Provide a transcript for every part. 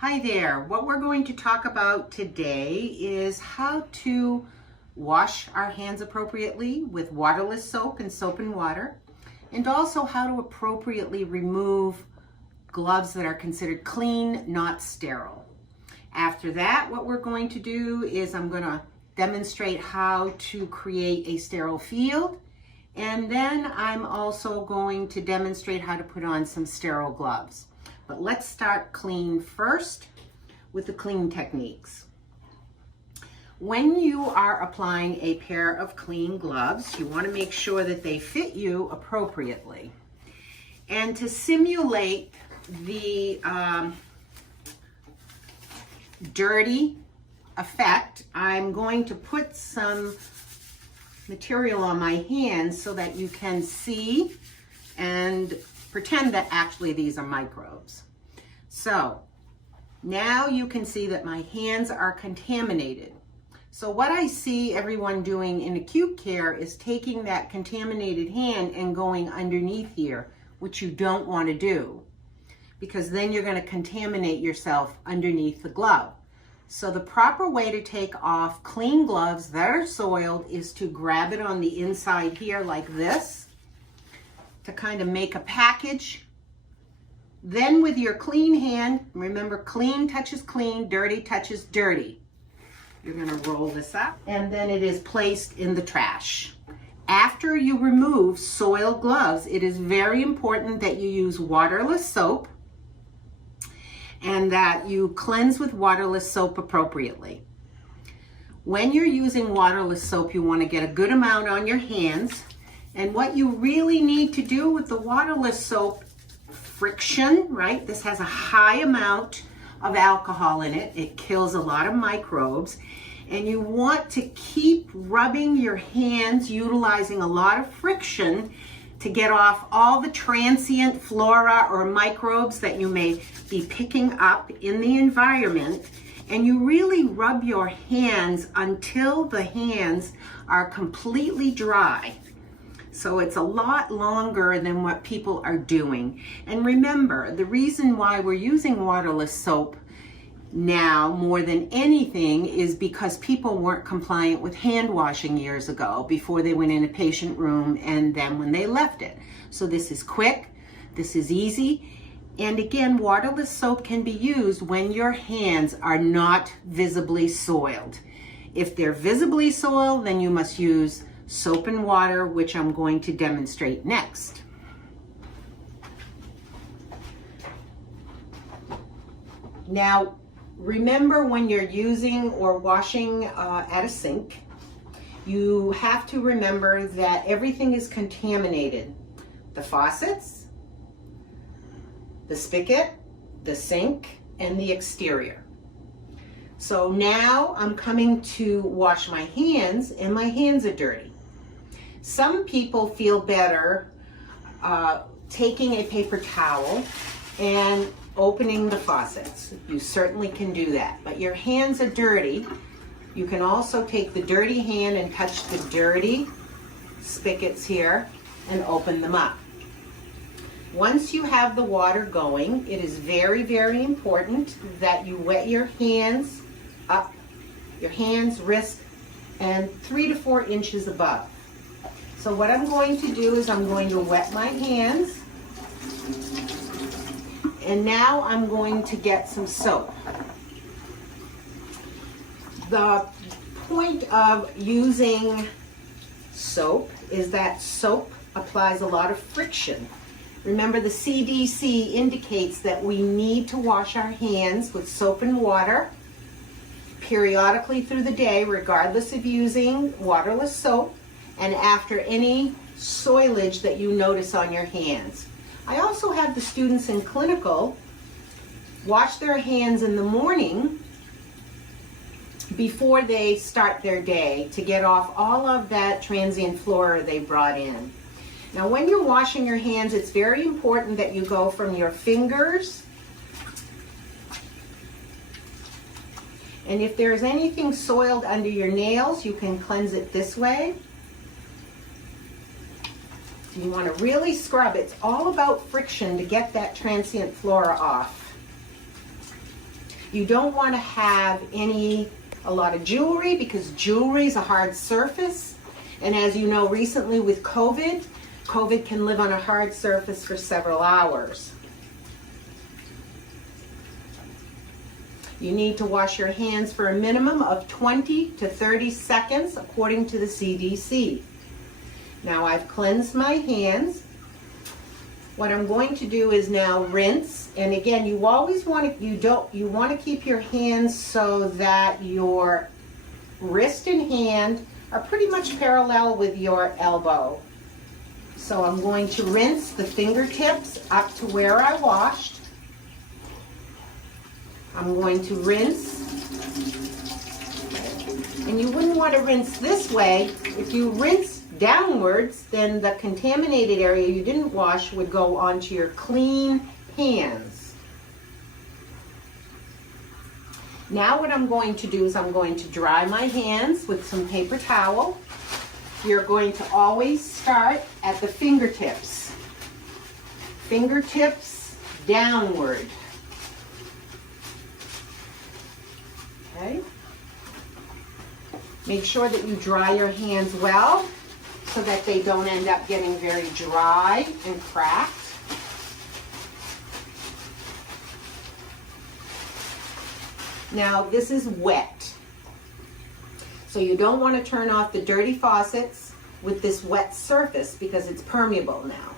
Hi there. What we're going to talk about today is how to wash our hands appropriately with waterless soap and soap and water, and also how to appropriately remove gloves that are considered clean, not sterile. After that, what we're going to do is I'm going to demonstrate how to create a sterile field, and then I'm also going to demonstrate how to put on some sterile gloves. But let's start clean first with the clean techniques. When you are applying a pair of clean gloves, you want to make sure that they fit you appropriately. And to simulate the dirty effect, I'm going to put some material on my hands so that you can see and pretend that actually these are microbes. So now you can see that my hands are contaminated. So what I see everyone doing in acute care is taking that contaminated hand and going underneath here, which you don't want to do, because then you're going to contaminate yourself underneath the glove. So the proper way to take off clean gloves that are soiled is to grab it on the inside here like this, to kind of make a package. Then with your clean hand, remember clean touches clean, dirty touches dirty. You're going to roll this up and then it is placed in the trash. After you remove soiled gloves, it is very important that you use waterless soap and that you cleanse with waterless soap appropriately. When you're using waterless soap, you want to get a good amount on your hands. And what you really need to do with the waterless soap, friction, right? This has a high amount of alcohol in it. It kills a lot of microbes. And you want to keep rubbing your hands, utilizing a lot of friction to get off all the transient flora or microbes that you may be picking up in the environment. And you really rub your hands until the hands are completely dry. So it's a lot longer than what people are doing. And remember, the reason why we're using waterless soap now more than anything is because people weren't compliant with hand washing years ago before they went in a patient room and then when they left it. So this is quick, this is easy. And again, waterless soap can be used when your hands are not visibly soiled. If they're visibly soiled, then you must use soap and water, which I'm going to demonstrate next. Now, remember when you're using or washing at a sink, you have to remember that everything is contaminated. The faucets, the spigot, the sink, and the exterior. So now I'm coming to wash my hands and my hands are dirty. Some people feel better taking a paper towel and opening the faucets. You certainly can do that, but your hands are dirty. You can also take the dirty hand and touch the dirty spigots here and open them up. Once you have the water going, it is very, very important that you wet your hands up, your hands, wrist, and 3 to 4 inches above. So what I'm going to do is I'm going to wet my hands, and now I'm going to get some soap. The point of using soap is that soap applies a lot of friction. Remember, the CDC indicates that we need to wash our hands with soap and water periodically through the day, regardless of using waterless soap, and after any soilage that you notice on your hands. I also have the students in clinical wash their hands in the morning before they start their day to get off all of that transient flora they brought in. Now, when you're washing your hands, it's very important that you go from your fingers, and if there's anything soiled under your nails, you can cleanse it this way. You want to really scrub. It's all about friction to get that transient flora off. You don't want to have a lot of jewelry, because jewelry is a hard surface. And as you know, recently with COVID can live on a hard surface for several hours. You need to wash your hands for a minimum of 20 to 30 seconds according to the CDC. Now I've cleansed my hands. What I'm going to do is now rinse. And again, you always want to keep your hands so that your wrist and hand are pretty much parallel with your elbow. So I'm going to rinse the fingertips up to where I washed. I'm going to rinse, and you wouldn't want to rinse this way. If you rinse downwards, then the contaminated area you didn't wash would go onto your clean hands. Now what I'm going to do is I'm going to dry my hands with some paper towel. You're going to always start at the fingertips. Fingertips downward. Okay. Make sure that you dry your hands well so that they don't end up getting very dry and cracked. Now this is wet. So you don't want to turn off the dirty faucets with this wet surface because it's permeable now.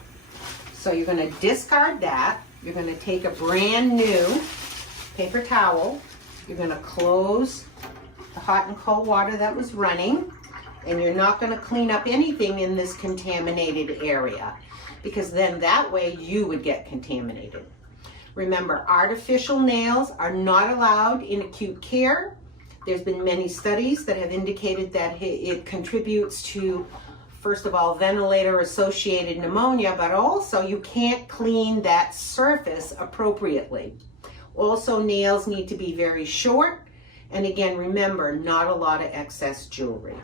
So you're going to discard that. You're going to take a brand new paper towel. You're going to close the hot and cold water that was running, and you're not going to clean up anything in this contaminated area, because then that way you would get contaminated. Remember, artificial nails are not allowed in acute care. There's been many studies that have indicated that it contributes to, first of all, ventilator-associated pneumonia, but also you can't clean that surface appropriately. Also, nails need to be very short. And again, remember, not a lot of excess jewelry.